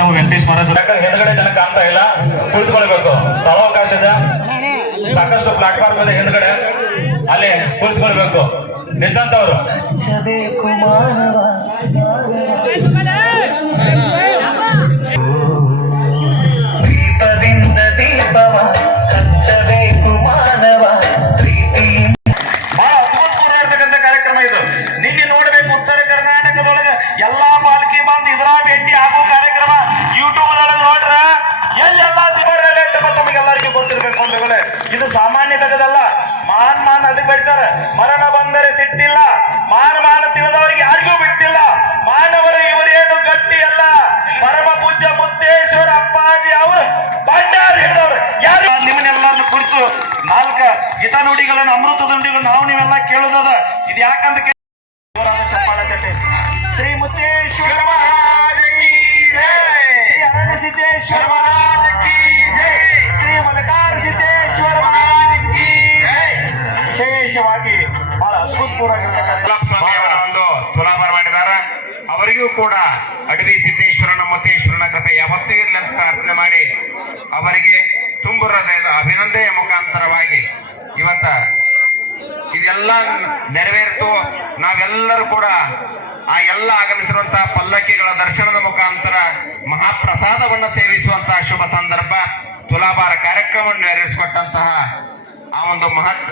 ನಾವು ವೆಂಕಟೇಶ್ ಮಹಾರಾಜ್ ಯಾಕಂದ್ರೆ ಹಿಂದ್ಗಡೆ ಜನ ಕಾಣ್ತಾ ಇಲ್ಲ ಕುಳಿತುಕೊಳ್ಬೇಕು. ಸ್ಥಳಾವಕಾಶ ಇದೆ ಸಾಕಷ್ಟು ಪ್ಲಾಟ್ಫಾರ್ಮ್ ಇದೆ ಹಿಂದ್ಗಡೆ. ಅಲ್ಲಿ ಕುಳಿತುಕೊಳ್ಬೇಕು. ನಿಂತಂತವ್ರು. ಇದು ಸಾಮಾನ್ಯ ತಗದಲ್ಲ. ಮಾನ್ ಮಾನ್ ಅದಕ್ಕೆ ಬರೀತಾರೆ. ಮರಣ ಬಂದರೆ ಸಿಟ್ಟಿಲ್ಲ. ಮಾನ ಮಾನ ತಿಳಿದವರಿಗೆ ಯಾರಿಗೂ ಬಿಟ್ಟಿಲ್ಲ. ಮಾನವರು ಇವರೇನು ಗಟ್ಟಿ ಅಲ್ಲ. ಪರಮ ಪೂಜ್ಯ ಮುತ್ತೇಶ್ವರ ಅಪ್ಪಾಜಿ ಅವರು ಬಂಡಾರ ಹಿಡಿದವರು. ಯಾರು? ನಿಮ್ಮನ್ನೆಲ್ಲರನ್ನು ಕುರಿತು ನಾಲ್ಕ ಹಿತ ನುಡಿಗಳನ್ನು ಅಮೃತ ನುಡಿಗಳನ್ನು ನಾವು ನೀವೆಲ್ಲ ಕೇಳುದದ. ಇದು ಯಾಕಂತ ಚಪ್ಪಾಳೆ ತಟ್ಟಿ. ಶ್ರೀ ಮುತ್ತೇಶ್ವರ ಸಿದ್ದೇಶ್ವರ ವಿಶೇಷವಾಗಿ ಬಹಳ ಒಂದು ತುಲಾಭಾರ ಮಾಡಿದಾರ ಅವರಿಗೂ ಕೂಡ ಅಡವಿ ಸಿದ್ದೇಶ್ವರನ ಮತೇಶ್ವರನ ಕಥೆ ಯಾವತ್ತೂ ಇರಲಿ ಅಂತ ಪ್ರಾರ್ಥನೆ ಮಾಡಿ ಅವರಿಗೆ ತುಂಬು ಹೃದಯದ ಅಭಿನಂದನೆಯ ಮುಖಾಂತರವಾಗಿ ಇವತ್ತ ಇದೆಲ್ಲ ನೆರವೇರಿತು. ನಾವೆಲ್ಲರೂ ಕೂಡ ಆ ಎಲ್ಲ ಆಗಮಿಸಿರುವಂತಹ ಪಲ್ಲಕ್ಕಿಗಳ ದರ್ಶನದ ಮುಖಾಂತರ ಮಹಾಪ್ರಸಾದವನ್ನು ಸೇವಿಸುವಂತಹ ಶುಭ ಸಂದರ್ಭ ತುಲಾಭಾರ ಕಾರ್ಯಕ್ರಮವನ್ನು ನೆರವೇರಿಸಿಕೊಟ್ಟಂತಹ ಒಂದು ಮಹತ್ವ?